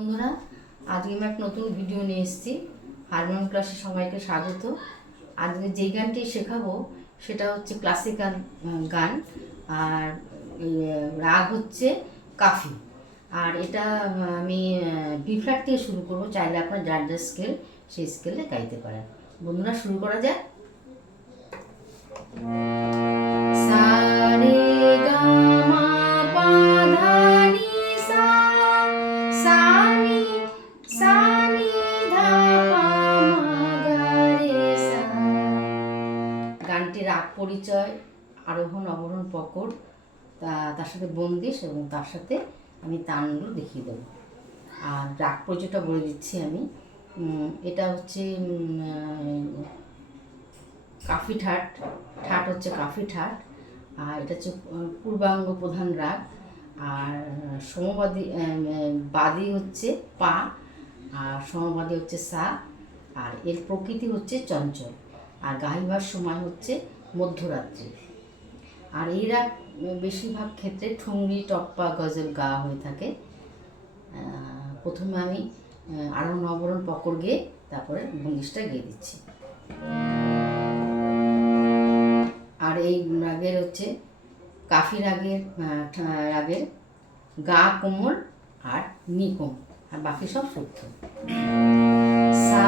বন্ধুরা, আজকে আমি একটা নতুন ভিডিও নিয়ে এসেছি। হারমোনিয়াম ক্লাসে সবাইকে স্বাগত। আজকে যে গানটি শেখাবো, সেটা হচ্ছে ক্লাসিক্যাল গান। আর রাগ হচ্ছে কাফি। আর এটা আমি বি ফ্ল্যাট থেকে শুরু করব। চাইলে আপনার যার যার স্কেল সেই স্কেলে গাইতে পারেন। বন্ধুরা, শুরু করা যায় গানটির রাগ পরিচয় আরোহণ, অবরোহণ পকর তার সাথে বন্দিশ এবং তার সাথে আমি তানগুলো দেখিয়ে দেবো। আর রাগ পরিচয়টা বলে দিচ্ছি আমি। এটা হচ্ছে কাফি ঠাট। ঠাট হচ্ছে কাফি ঠাট। আর এটা হচ্ছে পূর্বাঙ্গ প্রধান রাগ। আর সমবাদী বাদী হচ্ছে পা, আর সমবাদী হচ্ছে সা। আর এর প্রকৃতি হচ্ছে চঞ্চল। আর গাইবার সময় হচ্ছে মধ্যরাত্রি। আর এই রাগ বেশিরভাগ ক্ষেত্রে ঠুংরি টপ্পা গজল গাওয়া হয়ে থাকে। প্রথমে আমি আরও নবরণ পকর গেয়ে তারপরে বঙ্গিসটা গেয়ে দিচ্ছি। আর এই রাগের হচ্ছে, কাফি রাগের রাগের গা কোমল আর নি কোমল, আর বাকি সব শুদ্ধ। সা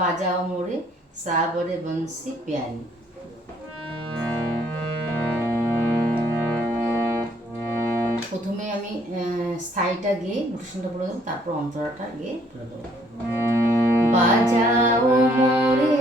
বাজাও মোরে সাবরে বংশী প্যানি। প্রথমে আমি স্থায়ীটা গিয়ে নোটেশনটা বলে দেবো, তারপর অন্তরাটা গিয়ে বলে দেবো। বাজাও মোরে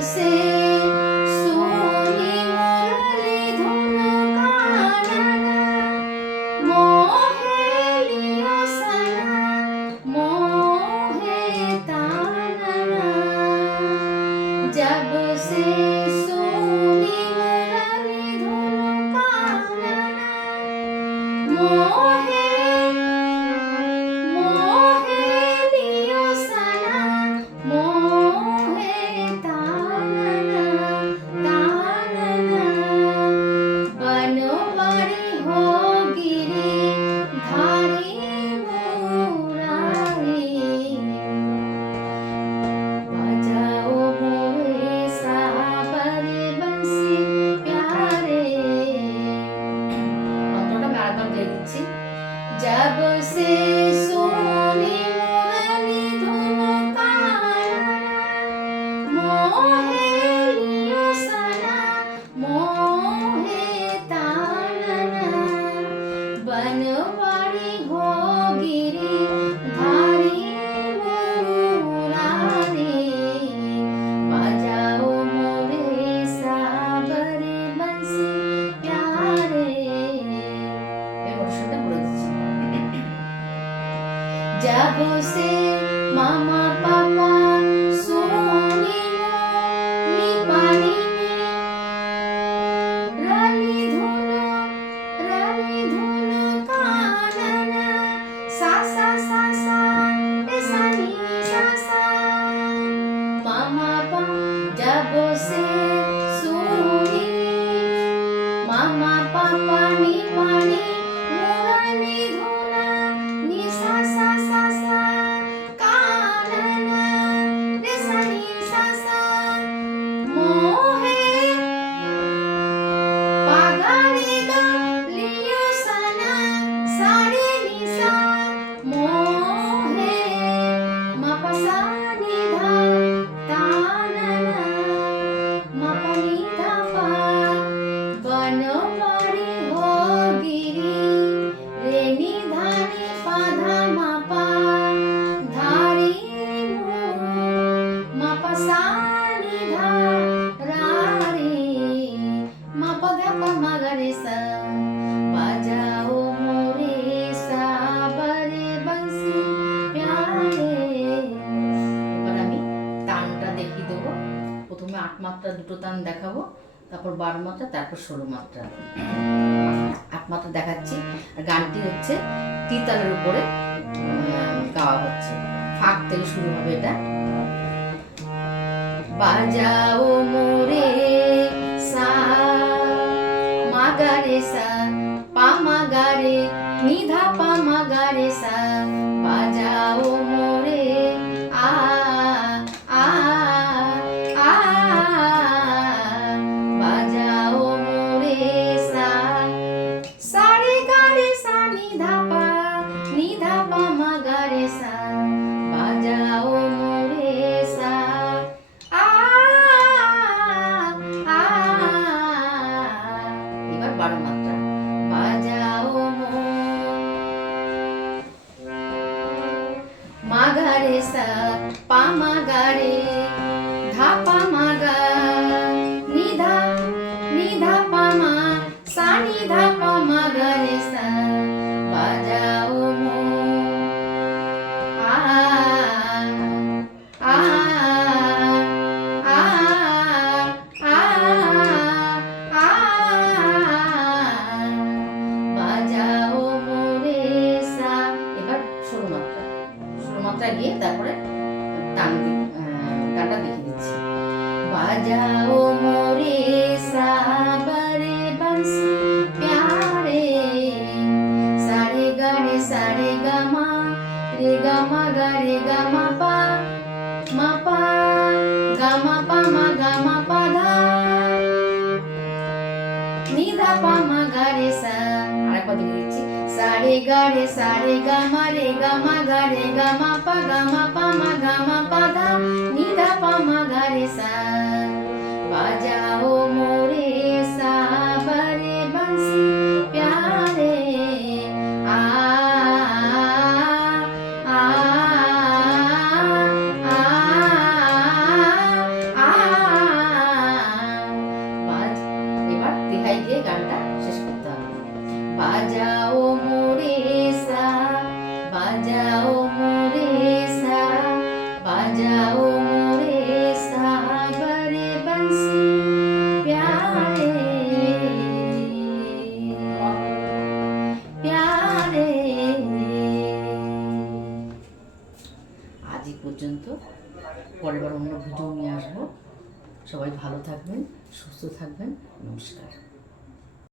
você. बोसे मम বারো মাত্রা, তারপর ষোলো মাত্রা। আট মাত্রা দেখাচ্ছি। আর গানটি হচ্ছে তিতালের উপরে গাওয়া হচ্ছে। ফাঁক থেকে শুরু হবে এটা। বাজাও মোরে সা মাগারে সা লাগিয়ে তারপরে টান টানটা দেখে দিচ্ছি বাজাও মোরে সাবারে বাঁশি, প্যারে, সারে গাড়ে সারে গামা, রে গামা গাড়ে গামা পা। रे गे रे गे गे गी प गे स।